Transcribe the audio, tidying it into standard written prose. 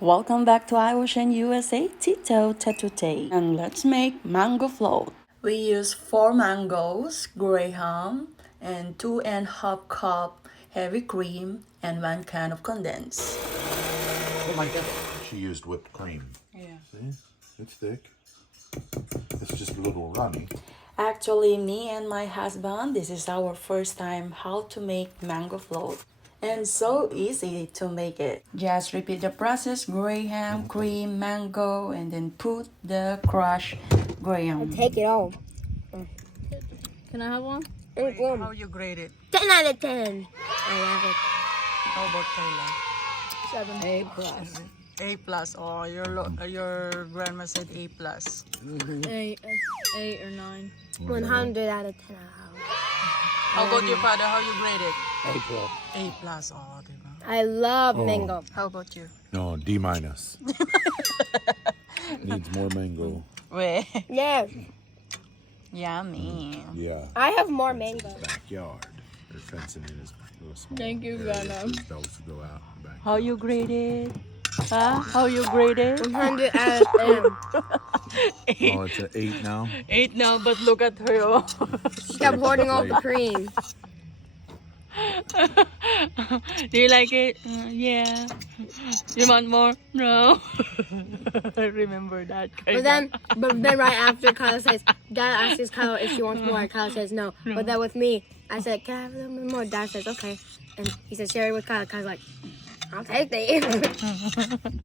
Welcome back to iOcean USA, Tito Tetute. And let's make mango float. We use 4 mangoes, graham, and 2.5 cup heavy cream, and 1 can of condensed. Oh my god. She used whipped cream. Yeah. See? It's thick. It's just a little runny. Actually, me and my husband, this is our first time how to make mango float. And so easy to make it. Just repeat the process, graham, cream, mango, and then put the crushed graham. Take it all. Can I have one? How you grade it? 10 out of 10. I love it. How about Kayla? 7. A plus. A plus. Oh, your grandma said A plus. 8 or 9. 100 out of 10. How about your father? How you grade it? A plus. A plus. Oh, diba? I love mango. How about you? No, D minus. Needs more mango. Wait. Yes, Yummy. Yeah. I have more mango. Backyard. They're fencing it as little small. Thank you, areas Grandma. for the dogs to go out and back. How you grade it? Huh? How you grade it? 100 out of 10. Oh, it's an 8 now. 8 now, but look at her. Oh. She kept hoarding all the cream. Do you like it? Yeah. You want more? No. I remember that. But then right after Kyle says, Dad asks Kyle if she wants more. Kyle says no. But then with me, I said, can I have a little bit more? Dad says, okay. And he said, share it with Kyle. Kyle's like, I'll take it.